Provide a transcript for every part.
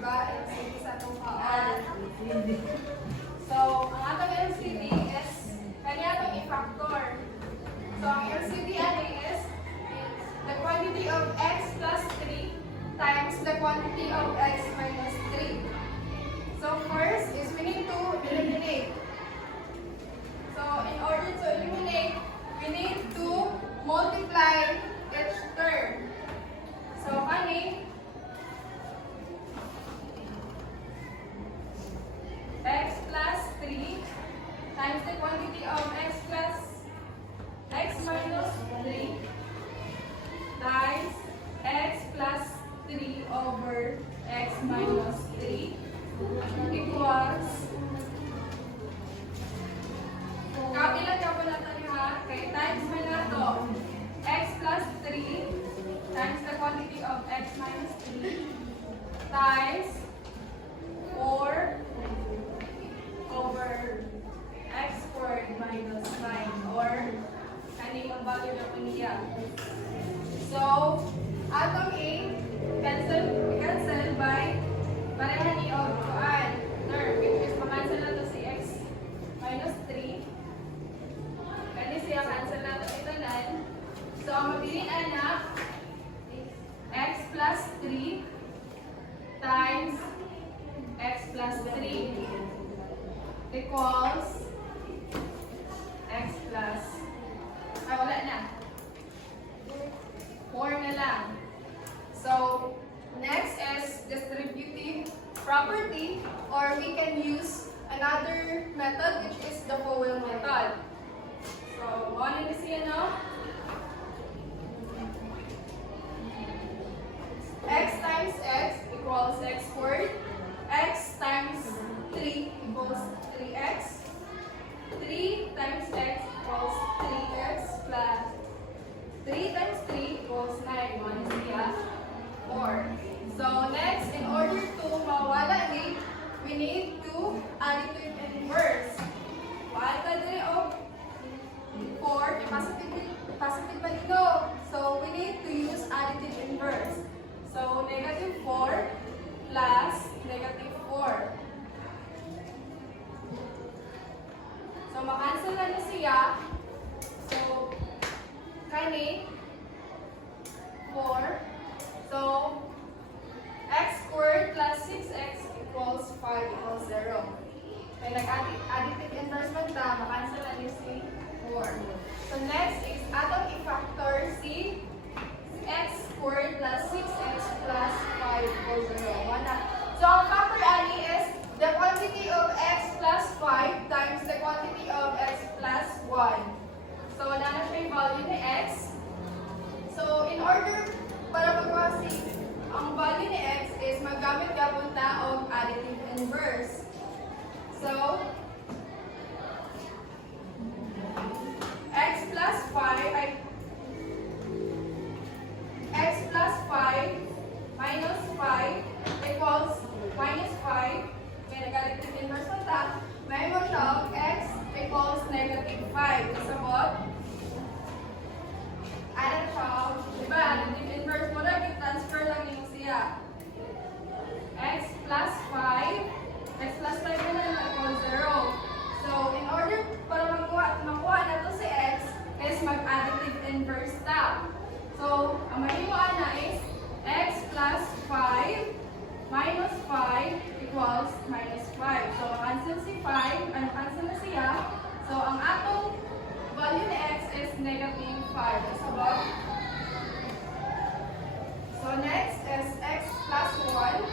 Diba? LCD sa itong kaan. So, ang atong LCD is kanya itong i-factor. So, ang LCD ano is the quantity of x plus 3 times the quantity of x minus 3. So, first is we need to eliminate. So, in order to eliminate, we need to multiply each term. So, kani x plus 3 times the quantity of x minus 3 times x plus 3 over x minus 3 equals kapilan ka po natin ha kay times mo na to x plus 3 times the quantity of x minus 3 times 4 over x squared minus 9 or kaning ang value na po niya. So, atong A cancel by pareha ni og kuan term which is makancel na to si x minus 3. Kani siya cancel na to itanan. So, ang mabilin anak x plus 3 times x plus 3 equals x plus wala na 4 na lang. So, next is distributive property, or we can use another method which is the Powell method. So, ano na siya, no? X times x equals x squared. X times 3 equals 3x. 3 times x equals 3x plus 3 times 3 equals 9. 1 is siya. 4. So, next, in order to mawala ni, we need to additive and inverse. Wala ka din o 4, positive ba dito? So, we need to use additive inverse. So, negative 4 plus negative 4. So, makancel na niya siya. So, kani 4. So, x squared plus 6x equals 5 equals 0. Kaya nag-additive inverse man ta, makancel na niya si 4. So, next is atong i-factor si x squared plus 6x plus 5 equals 0. So, ang factor ani is the quantity of x plus 5 times the quantity of x plus 1. So, wala na siya yung value ni x. So, in order para magkuha si ang value ni x is maggamit ka punta og additive inverse. So, x plus 5 minus 5 equals minus 5. Kaya nag-additive inverse punta. May mo siya og x equals negative 5. Isabot. Add siya. Diba? Additive inverse mo na. Transfer lang yung siya. X plus 5. X plus 5 na lang equals 0. So, in order para makuha na to si x is mag-additive inverse ta. So, ang mahimuan na is x plus 5 minus 5 equals minus 5. So, cancel si 5. Cancel na siya. So, ang atong value ni x is negative 5. Sabot. So, next is x plus 1.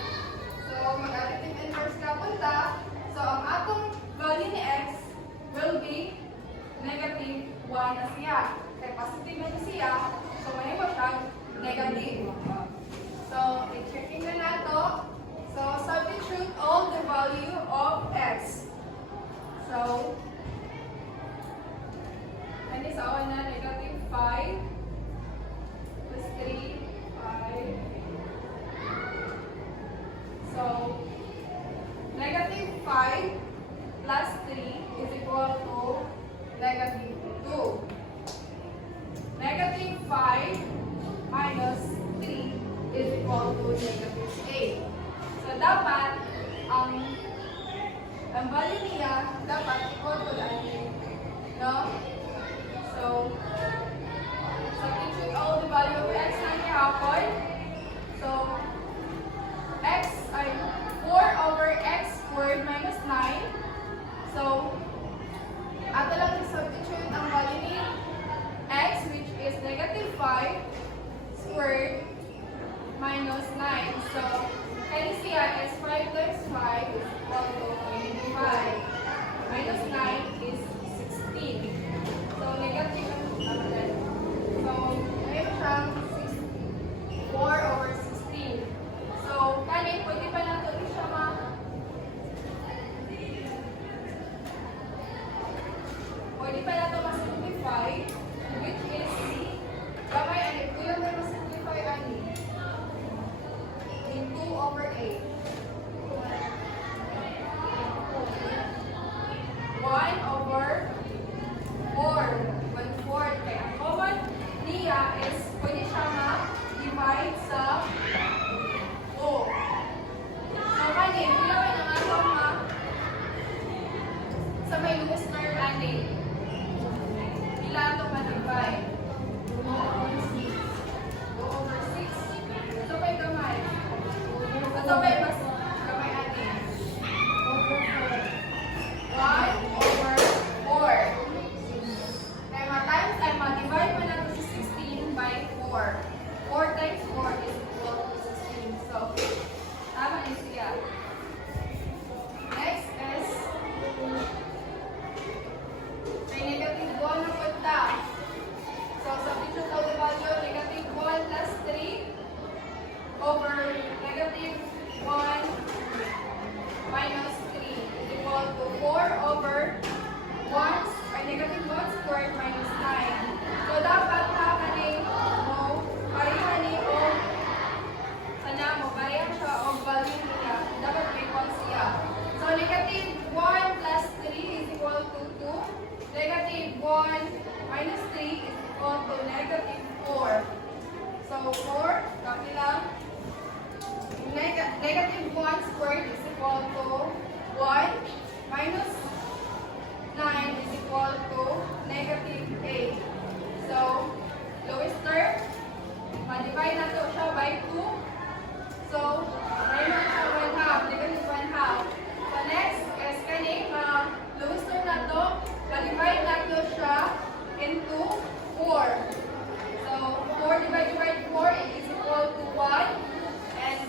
So, mag-additive inverse ka punta. So, ang atong value ni x will be negative 1 na siya. Kaya positive na siya. So, may mo siyang negative. So, i-checking na nato. So, substitute all the value of x. So, and is our na negative 5 plus 3, 5. So, negative 5 plus 3 is equal to negative 2. Negative 5 minus 3 is equal to negative 8. So, dapat, ang value niya, dapat equal to lagi. No? So, substitute all the value of x na gihapon. So, x ay 4 over x squared minus 9. So, ato lang i-substitute ang value ni x, which is negative 5 squared minus 9. So, kaya siya is 5 times 5 is equal to 25. Minus 9 is 16. So, negative ang natin. So, mayroon siyang 4 over 16. So, kani, pwede pa natin siya pwede pa natin ma-simplify, which is, gamay, ano, kuya na ma-simplify, ano, in 2 over 8. 1 over 4. 1/4. Kaya ang common niya is pwede siya ma-divide sa 2. So, kani, kuya ka na nga ito sa may Lewis Star Landing. Ila ito ma-divide? 2 over 6. 2 over 6. Ito ba'y gamay? Ito ba'y mas gamay atin? 1 over 4. Kaya ma-times ay ma-divide mo natin sa 16 by 4. 4 times 4 is equal to 16. So, tama na siya. Next is may negative 1 na punta. So, substitute all the value, negative 1 plus 3 over negative 1 minus 3 is equal to 4 over 1 or negative 1 squared minus 9. So, dapat kakanin mo, pareha ni o sana mo, pareha siya o value niya. Dapat may equal siya. So, negative 1 plus 3 is equal to 2. Negative 1 minus 3 is equal to negative 4. So, 4, copy lang. Negative 1 squared is equal to 1 minus 9 is equal to negative 8. So, lowest term, ma-divide na to siya by 2. So, mayroon siya 1 half, negative 1 half. So, next is kani, lowest term na to, ma-divide na to siya into 4. So, 4 divided by 4 is equal to 1. And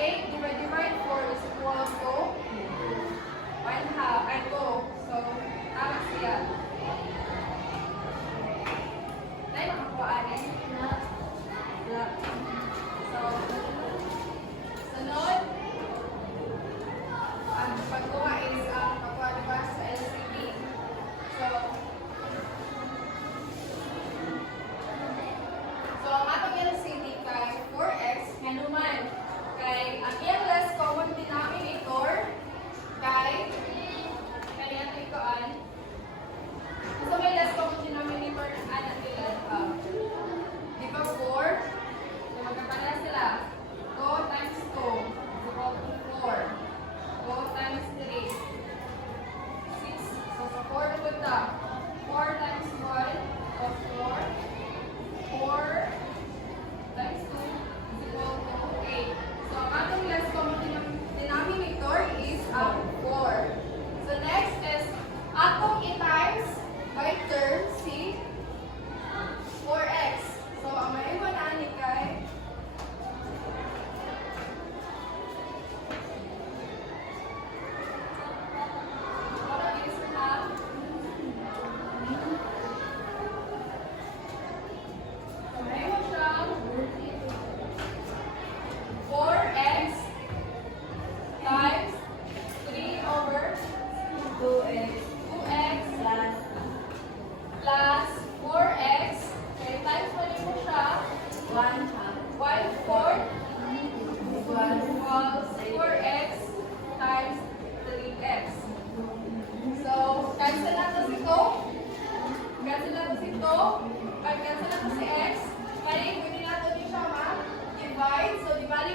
8 divided by 4 is equal to 1 half. And 2. So, tama siya. Dahil makakuhaan So, sunod. Ang pagkuha is pagkuha diba sa LCD. So, ang atong LCD kay 4x nganuman. Kay ang iyang less common denominator kay kaniyang ikuan. So, may less common denominator ng anak nila. Di ba 4? So, magkapala sila. 2 times 2 is equal to 4. 2 times 3. 6. So, sa 4 na punta. 4 times 1 so 4. 4 times 2 is equal to 8. So, ang atong less common denominator is 4. So, next is atong i-times by term si 4x. So, ang maiwan na ni kay plus 4x. Okay, times mo mo siya. 1/4 equals 4x times 3x. So, cancel natin ito. Cancel natin ito. Cancel natin si x. Kaya pwede natin siya ma-divide. So, di bali,